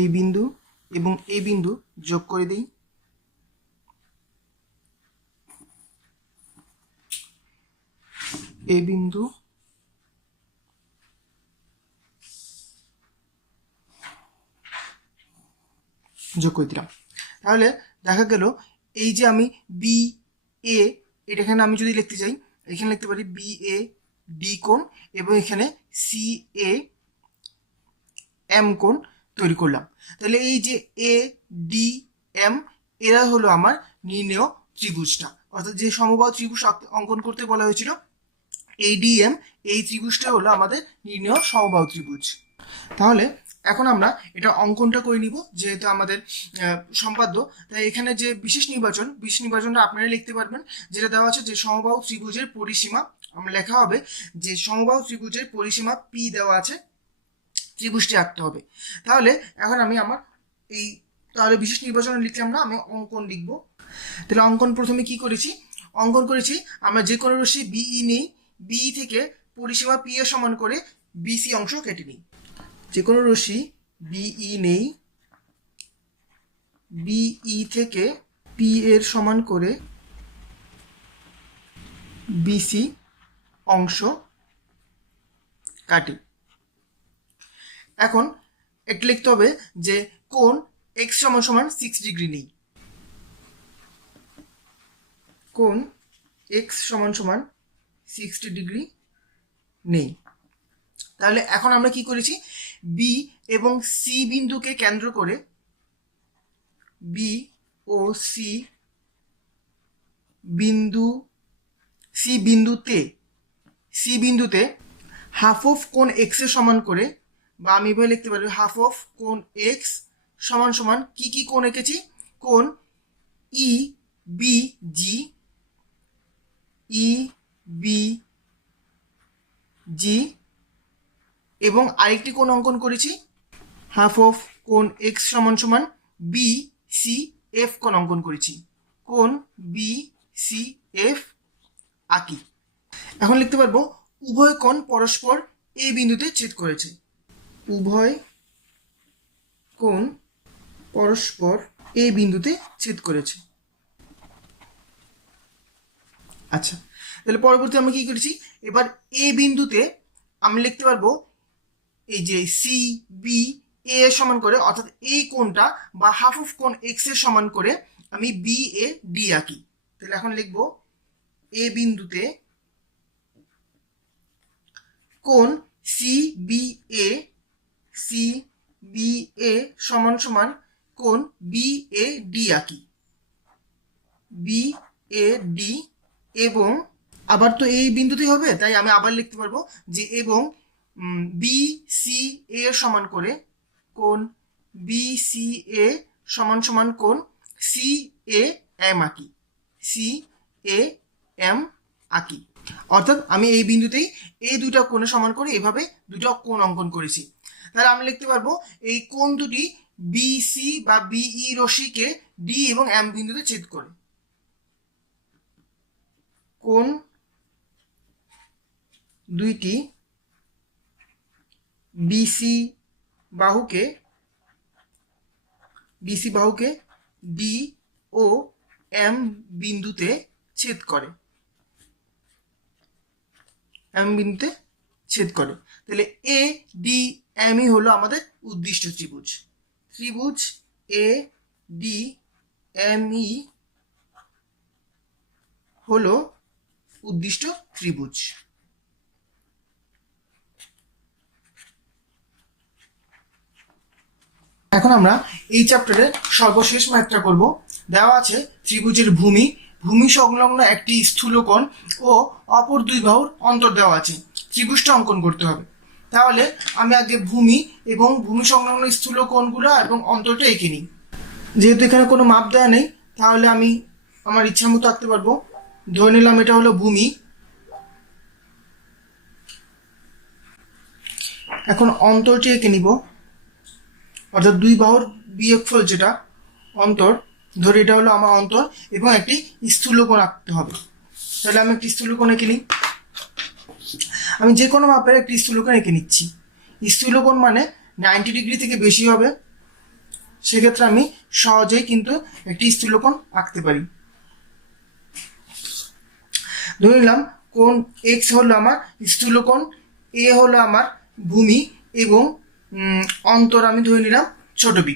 এই বিন্দু এবং এই বিন্দু যোগ করে দিই, এই বিন্দু যোগ করে দিলাম। তাহলে দেখা গেল এই যে আমি বি এ, এটা এখানে আমি যদি লিখতে চাই এখানে লিখতে পারি বি এ ডি কোণ এবং এখানে সি এ এম কোণ তৈরি করলাম। তাহলে এই যে এ ডি এম এরা হলো আমার নির্ণেয় ত্রিভুজটা, অর্থাৎ যে সমবাহু ত্রিভুজ অঙ্কন করতে বলা হয়েছিল এডিএম, এই ত্রিভুজটা হলো আমাদের নির্ণেয় সমবাহু ত্রিভুজ। তাহলে এখন আমরা এটা অঙ্কনটা করে নিব, যেহেতু আমাদের সম্পাদ্য, তাই এখানে যে বিশেষ নির্বাচনটা আপনারা লিখতে পারবেন, যেটা দেওয়া আছে যে সমবাহু ত্রিভুজের পরিসীমা, আমরা লেখা হবে যে সমবাহু ত্রিভুজের পরিসীমা পি দেওয়া আছে, ত্রিভুজটি আঁকতে হবে। তাহলে এখন আমি আমার এই তাহলে বিশেষ নির্বাচন লিখলাম না, আমি অঙ্কন লিখবো। তাহলে অঙ্কন প্রথমে কি করেছি, অঙ্কন করেছি আমরা যে কোনো রশ্মি বিই নেই, বিই থেকে পরিসীমা পি এর সমান করে বিসি অংশ কেটে নিই। যে কোনো রশ্মি বিই নেই, বিই থেকে পি এর সমান করে বিসি অংশ কাটি। এখন একটু লিখতে হবে যে কোণ এক্স সমান সমান 6 ডিগ্রি নেই। কোণ এক্স সমান সমান 60 ডিগ্রি নেই। তাহলে এখন আমরা কি করেছি, বি এবং সি বিন্দুকে কেন্দ্র করে বি ও সি বিন্দুতে হাফ অফ কোণ এক্স এর সমান করে, বা আমি এভাবে লিখতে পারি হাফ অফ কোণ এক্স সমান সমান কি কি কোণ এঁকেছি, কোণ ই বি জি এবং আরেকটি কোণ অঙ্কন করেছি হাফ অফ কোণ এক্স সমান সমান বি সি এফ কোণ অঙ্কন করেছি। কোণ বি সি এফ আঁকি। এখন লিখতে পারবো উভয় কোণ পরস্পর এ বিন্দুতে ছেদ করেছে। উভয় কোণ পরস্পর এ বিন্দুতে ছেদ করেছে। আচ্ছা, তাহলে পরবর্তী আমরা কি করেছি, এবার এ বিন্দুতে আমি লিখতে পারবো এই যে সি বি এ সমান করে, অর্থাৎ এই কোণটা বা হাফ অফ কোণ এক্স এর সমান করে আমি বি এ ডি আঁকি। তাহলে এখন লিখবো এ বিন্দুতে কোণ সি বি এ সমান সমান কোণ বি এ ডি আঁকি। বি এ ডি এবং আবার তো এই বিন্দুতেই হবে, তাই আমি আবার লিখতে পারবো যে এবং বি সি এ সমান করে কোণ বি সি এ সমান সমান কোণ সি এ এম আঁকি। সি এ এম আঁকি, অর্থাৎ আমি এই বিন্দুতেই এই দুটা কোণের সমান করে এভাবে দুটো কোণ অঙ্কন করেছি। তাহলে আমি লিখতে পারবো এই কোণ দুটি বিসি বা বিই রশ্মিকে ডি এবং এম বিন্দুতে ছেদ করে। কোণ দুইটি বিসি বাহুকে ডি ও এম বিন্দুতে ছেদ করে। তাহলে এ ডি এমই হলো আমাদের উদ্দিষ্ট ত্রিভুজ এ ডি এম ই হলো উদ্দিষ্ট ত্রিভুজ। এখন আমরা এই চ্যাপ্টারে সর্বশেষ ম্যাথটা করব। দেওয়া আছে ত্রিভুজের ভূমি সংলগ্ন একটি স্থূলকোণ ও অপর দুই বাহুর অন্তর দেওয়া আছে, ত্রিভুজটা অঙ্কন করতে হবে। তাহলে আমি আগে ভূমি এবং ভূমি সংলগ্ন স্থূলকোণগুলো এবং অন্তরটা এঁকে নিই। যেহেতু এখানে কোনো মাপ দেওয়া নেই, তাহলে আমি আমার ইচ্ছা মতো আঁকতে পারবো। ধরে নিলাম এটা হলো ভূমি। এখন অন্তরটি এঁকে নিব, অর্থাৎ দুই বাহুর বিয়োগফল যেটা অন্তর, ধরে এটা হলো আমার অন্তর এবং একটি স্থূলকোণ আঁকতে হবে। তাহলে আমি একটি স্থূলকোণ এঁকে নিই। আমি যে কোনো মাপের একটি স্থূলকোণ এঁকে নিচ্ছি। স্থূলকোণ মানে 90 ডিগ্রি থেকে বেশি হবে, সেক্ষেত্রে আমি সহজেই কিন্তু একটি স্থূলকোণ আঁকতে পারি। ধরে নিলাম কোণ এক্স হলো আমার স্থূলকোণ, এ হলো আমার ভূমি এবং অন্তর আমি ধরে নিলাম ছোট বি।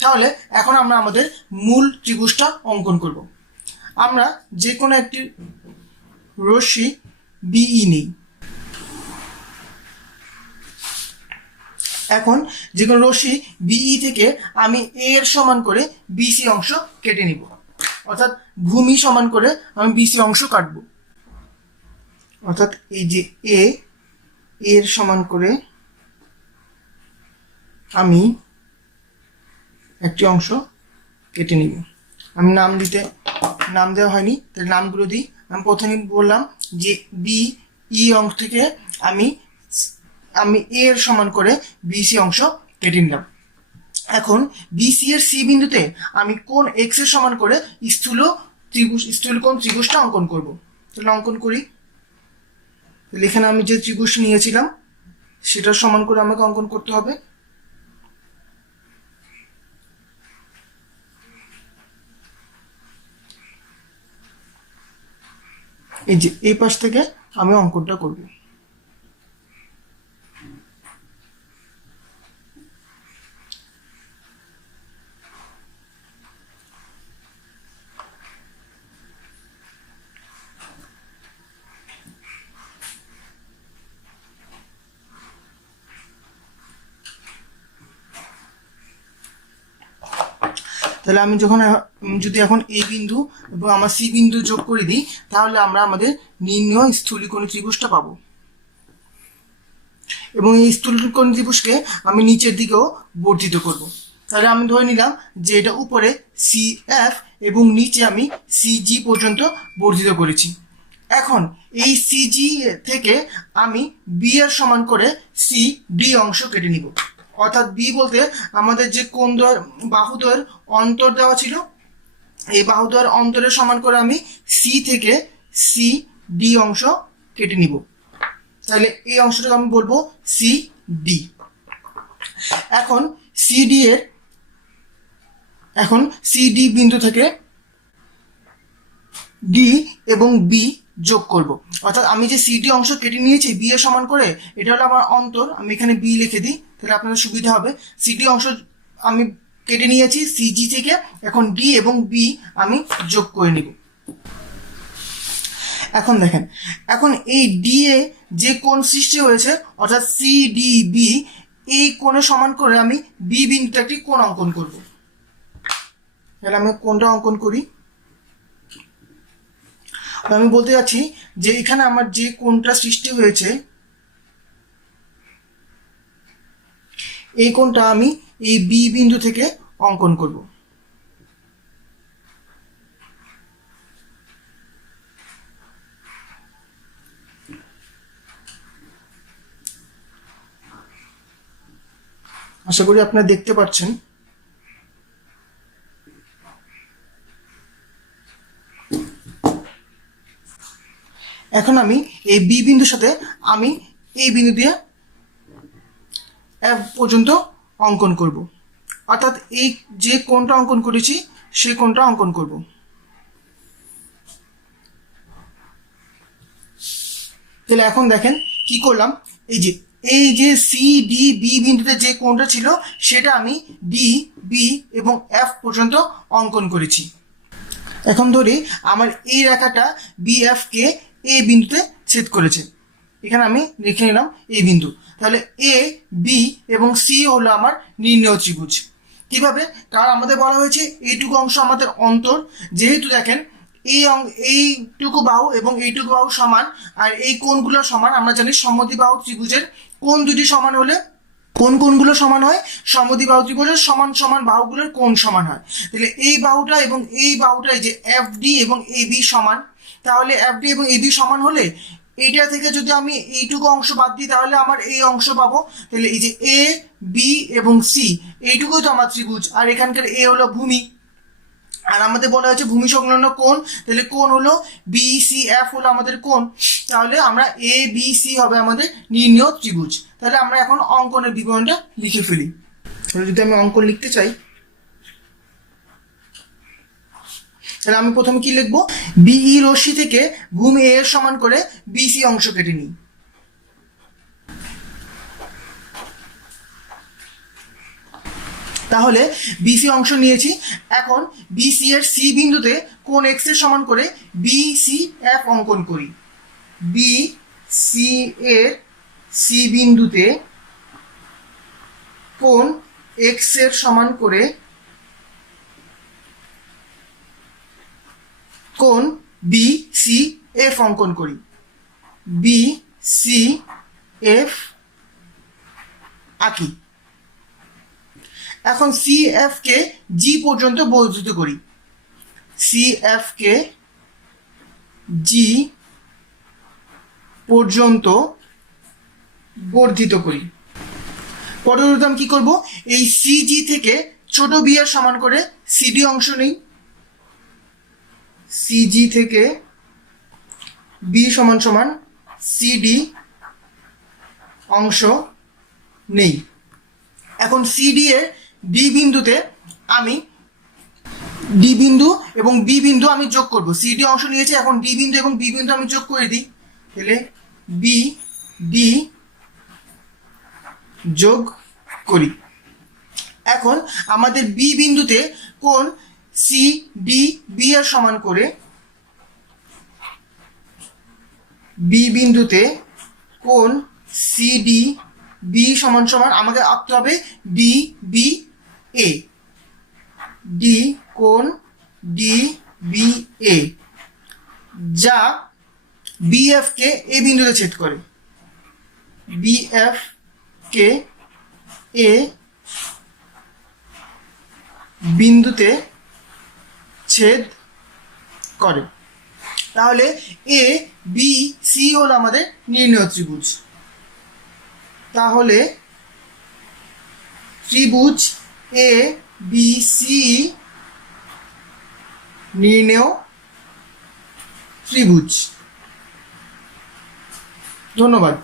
তাহলে এখন আমরা আমাদের মূল ত্রিভুজটা অঙ্কন করব। আমরা যে কোনো একটি রশ্মি বিই নেই। এখন যে কোনো রশ্মি বিই থেকে আমি এ এর সমান করে বিসি অংশ কেটে নিব, অর্থাৎ ভূমি সমান করে আমি বিসি অংশ কাটবো। অর্থাৎ এই যে এ এর সমান করে আমি একটি অংশ কেটে নিব। আমি নাম দেওয়া হয়নি, তাহলে নামগুলো দিই। আমি প্রথমে বললাম যে বি ই অংশ থেকে আমি এর সমান করে বিসি অংশ কেটে নিলাম। এখন বিসি এর সি বিন্দুতে আমি কোণ এক্স এর সমান করে স্থূলকোণ ত্রিভুজটা অঙ্কন করব। তাহলে অঙ্কন করি। এখানে আমি যে ত্রিভুজ নিয়েছিলাম সেটার সমান করে আমাকে অঙ্কন করতে হবে। এই যে এই পাশ থেকে আমি অঙ্কনটা করব। তাহলে আমি যদি এখন এই বিন্দু এবং আমার সি বিন্দু যোগ করে দিই, তাহলে আমরা আমাদের নির্ণয় স্থূলিকোণী ত্রিভুজটা পাবো। এবং এই স্থূলিকোণী ত্রিভুজকে আমি নিচের দিকেও বর্ধিত করব। তাহলে আমি ধরে নিলাম যে এটা উপরে সি এফ এবং নিচে আমি সিজি পর্যন্ত বর্ধিত করেছি। এখন এই সিজি থেকে আমি বি এর সমান করে সি ডি অংশ কেটে নিব। অর্থাৎ বি বলতে আমাদের যে বাহুদ্বয়ের অন্তর দেওয়া ছিল, এই বাহুদ্বয়ের অন্তরের সমান করে আমি সি থেকে সি ডি অংশ কেটে নিব। তাহলে এই অংশটাকে আমি বলবো সি ডি। এখন সি ডি বিন্দু থেকে ডি এবং বি যোগ করব। অর্থাৎ আমি যে সিডি অংশ কেটে নিয়েছি বি এর সমান করে, এটা হলো আমার অন্তর, আমি এখানে বি লিখে দিই, তাহলে আপনাদের সুবিধা হবে। সিডি অংশ আমি কেটে নিয়েছি সিজি থেকে, এখন ডি এবং বি আমি যোগ করে নিব। এখন দেখেন, এখন এই ডি এ যে কোণ সৃষ্টি হয়েছে অর্থাৎ সি ডি বি, এই কোণের সমান করে আমি বি বিন্দুতে একটি কোণ অঙ্কন করব। তাহলে আমি কোণটা অঙ্কন করি। আমি বলতে যাচ্ছি যে এখানে আমার যে কোণটা সৃষ্টি হয়েছে, এই কোণটা আমি এই বি বিন্দু থেকে অঙ্কন করব। আশা করি আপনারা দেখতে পাচ্ছেন। এখন আমি এই বি বিন্দুর সাথে আমি এই বিন্দু দিয়ে এফ পর্যন্ত অঙ্কন করব। অর্থাৎ এই যে কোণটা অঙ্কন করেছি সেই কোণটা অঙ্কন করব। তাহলে এখন দেখেন কি করলাম, এই যে সি ডি বি বিন্দুতে যে কোণটা ছিল সেটা আমি ডি বি এবং এফ পর্যন্ত অঙ্কন করেছি। এখন ধরি আমার এই রেখাটা বি এফ কে এ বিন্দুতে ছেদ করেছে, এখানে আমি লিখে নিলাম এই বিন্দু। তাহলে এ বি এবং সি হলো আমার নির্ণয় ত্রিভুজ। কিভাবে? কারণ আমাদের বলা হয়েছে এইটুকু অংশ আমাদের অন্তর, যেহেতু দেখেন এইটুকু বাহু এবং এইটুকু বাহু সমান আর এই কোণগুলো সমান। আমরা জানি সমদ্বিবাহু ত্রিভুজের কোণ দুটি সমান হলে কোন কোণগুলো সমান হয়, সমদ্বিবাহু ত্রিভুজের সমান সমান বাহুগুলোর কোণ সমান হয়। তাহলে এই বাহুটা এবং এই বাহুটা, এই যে এফ ডি এবং এ বি সমান, তাহলে এফ ডি এবং এ বি সমান হলে এইটা থেকে যদি আমি এইটুকু অংশ বাদ দিই তাহলে আমার এই অংশ পাবো। তাহলে এই যে এ বি এবং সি এইটুকুই তো আমার ত্রিভুজ, আর এখানকার এ হলো ভূমি, আর আমাদের বলা হয়েছে ভূমি সংলগ্ন কোণ, তাহলে কোণ হলো বি সি এফ হলো আমাদের কোণ। তাহলে আমরা এ বি সি হবে আমাদের নির্ণয় ত্রিভুজ। তাহলে আমরা এখন অঙ্কনের বিবরণটা লিখে ফেলি। তাহলে যদি আমি অঙ্কন লিখতে চাই, তাহলে আমি প্রথমে কি লিখবো, বিই রশ্মি থেকে ভূমি এ এর সমান করে বিসি অংশ কেটে নিই। তাহলে বিসি অংশ নিয়েছি। এখন বিসি এর সি বিন্দুতে কোণ এক্স এর সমান করে বিসি এফ অঙ্কন করি। বিসি এর সি বিন্দুতে কোণ এক্স এর সমান করে কোণ বিসি এফ অঙ্কন করি। বিসি এফ আঁকি। এখন সি এফ কে জি পর্যন্ত বর্ধিত করি। সি এফ কে জি পর্যন্ত বর্ধিত করি। পরবর্তীতে আমি কি করব, এই সিজি থেকে ছোট বি এর সমান করে সিডি অংশ নেই। সিজি থেকে বি সমান সমান সিডি অংশ নেই। এখন সিডি এর ডি বিন্দুতে আমি ডি বিন্দু এবং বি বিন্দু আমি যোগ করব। সিডি অংশ নিয়েছে, এখন ডি বিন্দু এবং বি বিন্দু আমি যোগ করে দিই, তাহলে বি ডি যোগ করি। এখন আমাদের বি বিন্দুতে কোণ সি ডি বি এর সমান করে, বি বিন্দুতে কোণ সি ডি বি সমান সমান আমাকে আঁকতে হবে ডি বি এ, ডি কোণ ডি বি এ, যা বিএফ কে এ বিন্দুতে ছেদ করে, বিএফ কে এ বিন্দুতে ছেদ করে। তাহলে এ বি সি হলো আমাদের নির্ণেয় ত্রিভুজ। তাহলে ত্রিভুজ এ বি সি নির্ণেয় ত্রিভুজ। ধন্যবাদ।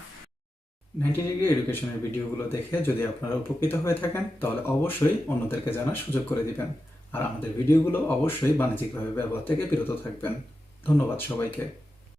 90 ডিগ্রি এডুকেশনের ভিডিওগুলো দেখে যদি আপনারা উপকৃত হয়ে থাকেন তাহলে অবশ্যই অন্যদেরকে জানার সুযোগ করে দিবেন, আর আমাদের ভিডিওগুলো অবশ্যই বাণিজ্যিকভাবে ব্যবহার থেকে বিরত থাকবেন। ধন্যবাদ সবাইকে।